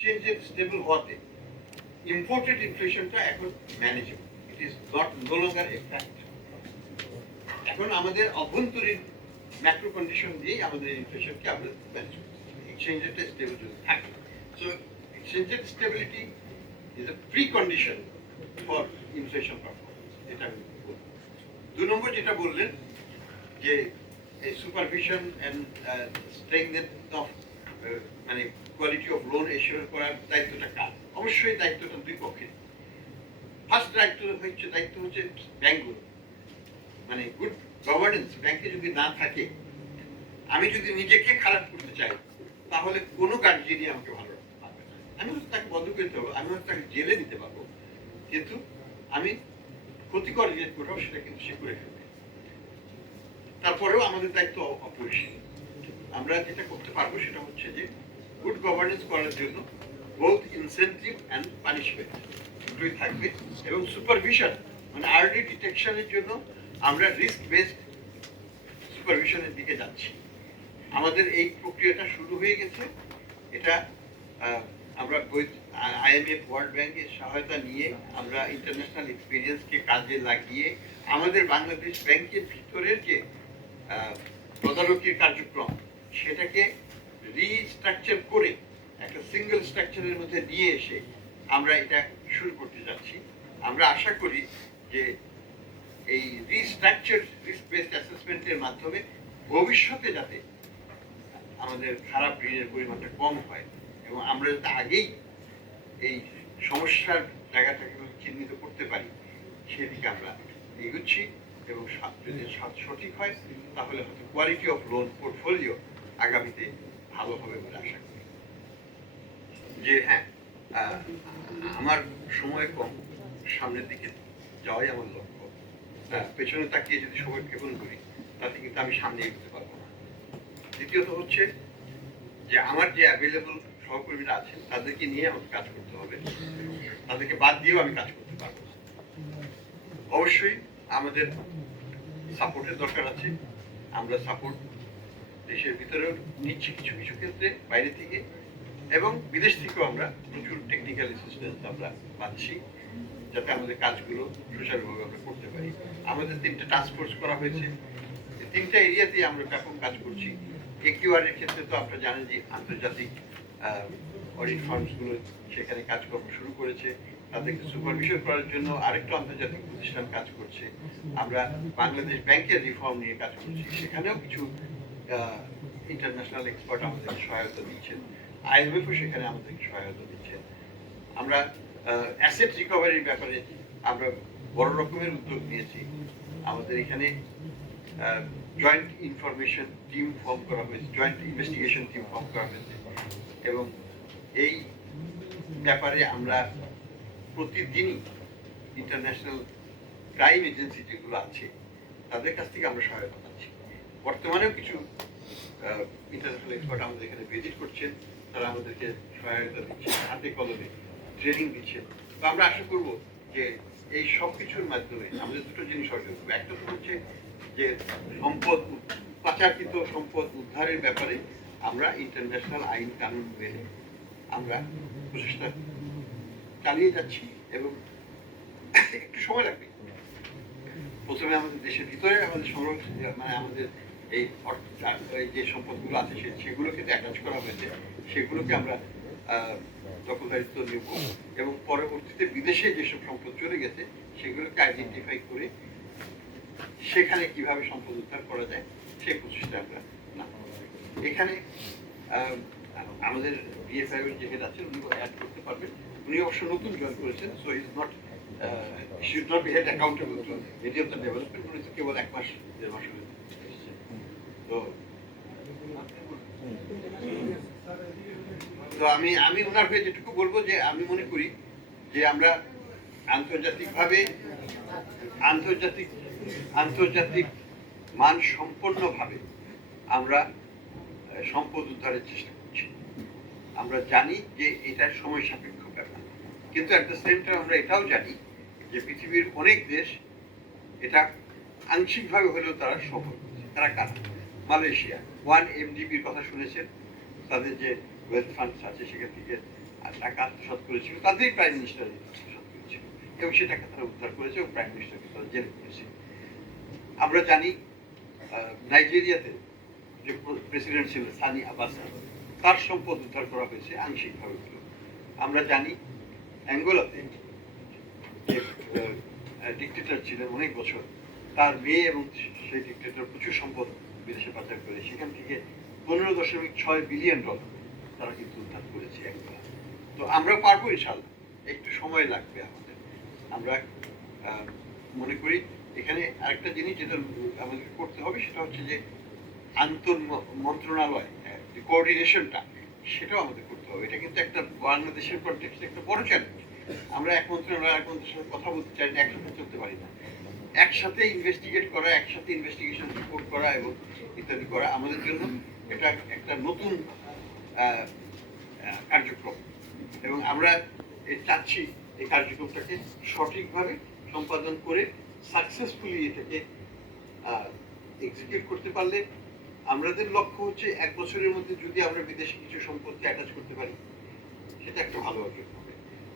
এক্সচেঞ্জের স্টেবল হওয়াতে ইম্পোর্টেড ইনফ্লেশনটা এখন manageable, it is not no longer a fact. এখন আমাদের অভ্যন্তরীণ ম্যাক্রো কন্ডিশন দিয়েই আমাদের ইনফ্লেশনকে আমরা ম্যানেজ করতে পারি, এক্সচেঞ্জেরটা স্টেবল যদি থাকে। সো এক্সচেঞ্জের stability is a pre condition for inflation performance, এটা আমি বলবো। 2 নম্বর যেটা বললেন যে এই সুপারভিশন অ্যান্ড স্ট্রেংথেন অফ মানে কোয়ালিটি অফ লোন এশিওর করার দায়িত্বটা কার? অবশ্যই দায়িত্বটা দুই পক্ষের। ফার্স্ট দায়িত্ব হচ্ছে ব্যাংকগুলো, মানে গুড গভর্নেন্স ব্যাংকে যদি না থাকে, আমি যদি নিজেকে খারাপ করতে চাই তাহলে কোনো গার্জিয়ানই আমাকে ভালো রাখতে পারবে না। আমি হয়তো তাকে বন্ধ করতে পারবো, আমি হয়তো তাকে জেলে দিতে পারবো, কিন্তু আমি ক্ষতিকর যে কোথাও সেটা কিন্তু সে করে ফেলবে। তারপরেও আমাদের দায়িত্ব অপরিসীম। আমরা যেটা করতে পারবো সেটা হচ্ছে যে গুড গভর্নেন্স করার জন্য বোথ ইনসেন্টিভ অ্যান্ড পানিশমেন্ট দুটোই থাকবে, এবং সুপারভিশন মানে আর্লি ডিটেকশনের জন্য আমরা রিস্ক বেসড সুপারভিশনের দিকে যাচ্ছি। আমাদের এই প্রক্রিয়াটা শুরু হয়ে গেছে। এটা আমরা IMF ওয়ার্ল্ড ব্যাংকের সহায়তা নিয়ে আমরা ইন্টারন্যাশনাল এক্সপিরিয়েন্সকে কাজে লাগিয়ে আমাদের বাংলাদেশ ব্যাংকের ভিতরের যে তদারকির কার্যক্রম সেটাকে রিস্ট্রাকচার করে একটা সিঙ্গেল স্ট্রাকচারের মধ্যে নিয়ে এসে আমরা এটা শুরু করতে যাচ্ছি। আমরা আশা করি যে এই রিস্ট্রাকচার রিস্ক বেসড অ্যাসেসমেন্টের মাধ্যমে ভবিষ্যতে যাতে আমাদের খারাপ ঋণের পরিমাণটা কম হয় এবং আমরা যাতে আগেই এই সমস্যার জায়গাটাকে চিহ্নিত করতে পারি সেদিকে আমরা এগুচ্ছি। এবং যদি সঠিক হয় তাহলে হয়তো কোয়ালিটি অফ লোন পোর্টফোলিও আগামীতে ভালো হবে বলে আশা করি। যে হ্যাঁ, আমার সময় কম, সামনের দিকে যাওয়াই আমার লক্ষ্য। পেছনে তাকিয়ে যদি সময় ক্ষেপণ করি তাতে কিন্তু আমি সামনে এগোতে পারবো না। দ্বিতীয়ত হচ্ছে যে আমার যে অ্যাভেলেবল সহকর্মীরা আছেন তাদেরকে নিয়ে আমাকে কাজ করতে হবে, তাদেরকে বাদ দিয়েও আমি কাজ করতে পারবো না। অবশ্যই আমাদের সাপোর্টের দরকার আছে। আমরা সাপোর্ট দেশের ভিতরেও নিচ্ছি কিছু কিছু ক্ষেত্রে, বাইরে থেকে এবং বিদেশ থেকেও আমরা প্রচুর টেকনিক্যাল অ্যাসিস্ট্যান্স আমরা পাচ্ছি যাতে আমাদের কাজগুলো সুচারুভাবে আমরা করতে পারি। আমাদের 3টা টাস্ক ফোর্স করা হয়েছে, 3টা এরিয়াতেই আমরা ব্যাপক কাজ করছি। AQR এর ক্ষেত্রে তো আপনারা জানেন যে আন্তর্জাতিক অডিট ফার্মসগুলো সেখানে কাজকর্ম শুরু করেছে, তাদেরকে সুপারভিশন করার জন্য আরেকটা আন্তর্জাতিক প্রতিষ্ঠান কাজ করছে। আমরা বাংলাদেশ ব্যাংকের রিফর্ম নিয়ে কাজ করছি, সেখানেও কিছু ইন্টারন্যাশনাল এক্সপার্ট আমাদেরকে সহায়তা দিচ্ছেন। IMF-ও সেখানে আমাদেরকে সহায়তা দিচ্ছেন। আমরা অ্যাসেট রিকভারির ব্যাপারে আমরা বড় রকমের উদ্যোগ নিয়েছি। আমাদের এখানে জয়েন্ট ইনফরমেশন টিম ফর্ম করা হয়েছে, জয়েন্ট ইনভেস্টিগেশন টিম ফর্ম করা হয়েছে, এবং এই ব্যাপারে আমরা প্রতিদিনই ইন্টারন্যাশনাল ক্রাইম এজেন্সি যেগুলো আছে তাদের কাছ থেকে আমরা সহায়তা পাচ্ছি। বর্তমানেও কিছু ইন্টারন্যাশনাল এক্সপার্ট আমাদের এখানে ভিজিট করছেন, তারা আমাদেরকে সহায়তা দিচ্ছেন, হাতে কলমে ট্রেনিং দিচ্ছেন। তো আমরা আশা করব যে এই সব কিছুর মাধ্যমে আমাদের দুটো জিনিস অর্জন করবো। একটা তো হচ্ছে যে সম্পদ পাচারকৃত সম্পদ উদ্ধারের ব্যাপারে আমরা ইন্টারন্যাশনাল আইন কানুন মেনে আমরা প্রচেষ্টা চালিয়ে যাচ্ছি, এবং একটু সময় লাগবে। প্রথমে আমাদের দেশের ভিতরে আমাদের সংরক্ষণ মানে আমাদের এই যে সম্পদগুলো আছে সেগুলো কিন্তু অ্যাটাচ করা হয়েছে, সেগুলোকে আমরা দখলদারিত্ব নেব, এবং পরবর্তীতে বিদেশে যেসব সম্পদ চলে গেছে সেগুলোকে আইডেন্টিফাই করে সেখানে কিভাবে সম্পদ উদ্ধার করা যায় সেই প্রচেষ্টা আমরা না। এখানে আমাদের BFI এর যে হেড আছেন উনি অ্যাড করতে পারবেন। উনি অবশ্য নতুন জয়েন করেছেন, so is not should not be held accountable to any of the development. উনি তো কেবল 1 মাস 1.5 মাস হয়ে এসেছে। তো আমি ওনার হয়ে যেটুকু বলবো যে আমি মনে করি যে আমরা আন্তর্জাতিকভাবে আন্তর্জাতিক মান সম্পন্নভাবে আমরা সম্পদ উদ্ধারের চেষ্টা করছি। আমরা জানি যে এটার সময় সাপেক্ষ ব্যাপার, কিন্তু অ্যাট দ্য সেম টাইম আমরা এটাও জানি যে পৃথিবীর অনেক দেশ এটা আংশিকভাবে হলেও তারা সফল করছে। তারা কারা? মালয়েশিয়া 1MDBর কথা শুনেছেন, তাদের যে ওয়েলথ ফান্ডস আছে সেখান থেকে টাকা আত্মসাৎ করেছিল, তাদেরই প্রাইম মিনিস্টার আত্মসাৎ করেছিল এবং সে টাকা তারা উদ্ধার করেছে এবং প্রাইম মিনিস্টারকে তারা জেলে করেছে। আমরা জানি নাইজেরিয়াতে যে প্রেসিডেন্ট ছিল সানি আবাসা, তার সম্পদ উদ্ধার করা হয়েছে আংশিকভাবে। আমরা জানি অ্যাঙ্গোলাতে যে ডিক্টেটর ছিলেন অনেক বছর, তার মেয়ে এবং সেই ডিক্টেটর প্রচুর সম্পদ বিদেশে পাচার করে সেখান থেকে $15.6 বিলিয়ন তারা কিন্তু উদ্ধার করেছে অ্যাঙ্গোলা। তো আমরা পারবো ইনশাল্লাহ, একটু সময় লাগবে আমাদের। আমরা মনে করি এখানে আরেকটা জিনিস যেটা আমাদের করতে হবে সেটা হচ্ছে যে আন্তর মন্ত্রণালয় যে কোঅর্ডিনেশনটা, সেটাও আমাদের করতে হবে। এটা কিন্তু একটা বাংলাদেশের কনটেক্সটে একটা বড় চ্যালেঞ্জ। আমরা এক মন্ত্রণালয় এক মন্ত্রীর সাথে কথা বলতে চাই না, একসাথে চলতে পারি না। একসাথে ইনভেস্টিগেট করা, একসাথে ইনভেস্টিগেশন রিপোর্ট করা এবং ইত্যাদি করা আমাদের জন্য এটা একটা নতুন কার্যক্রম এবং আমরা চাচ্ছি এই কার্যক্রমটাকে সঠিকভাবে সম্পাদন করে সাকসেসফুলি এটাকে এক্সিকিউট করতে পারলে আমাদের লক্ষ্য হচ্ছে 1 বছরের মধ্যে যদি আমরা বিদেশে কিছু সম্পত্তি অ্যাটাচ করতে পারি সেটা একটা ভালো অর্জন হবে।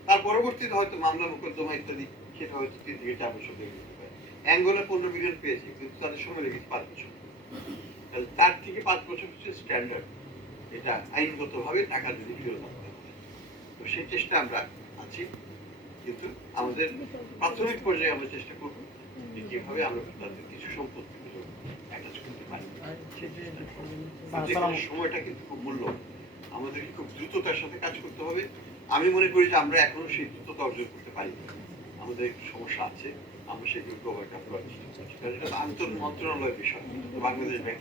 তার পরবর্তীতে হয়তো মামলা মোকদ্দমা ইত্যাদি সেটা হয়তো 3 থেকে 4 বছর লেগে যেতে পারে। অ্যাঙ্গোলা 15 মিলিয়ন পেয়েছে কিন্তু তাদের সময় লেগেছে 5 বছর। তাহলে তার থেকে 5 বছর হচ্ছে স্ট্যান্ডার্ড, এটা আইনগতভাবে টাকা যদি ফেরত আসতে হবে। তো সেই চেষ্টা আমরা আছি, কিন্তু আমাদের প্রাথমিক পর্যায়ে আমরা চেষ্টা করব যে কিভাবে আমরা তাদের কিছু সম্পত্তি অ্যাটাচ করতে পারি। সময়টা কিন্তু খুব মূল্য, আমাদের খুব দ্রুততার সাথে কাজ করতে হবে। আমি মনে করি যে আমরা এখনো সেই দ্রুততা অর্জন করতে পারি, আমাদের একটু সমস্যা আছে, আমরা সেগুলোকে ওভারকাম করার চেষ্টা করছি, কারণ এটা আন্তর মন্ত্রণালয়ের বিষয়। বাংলাদেশ ব্যাংক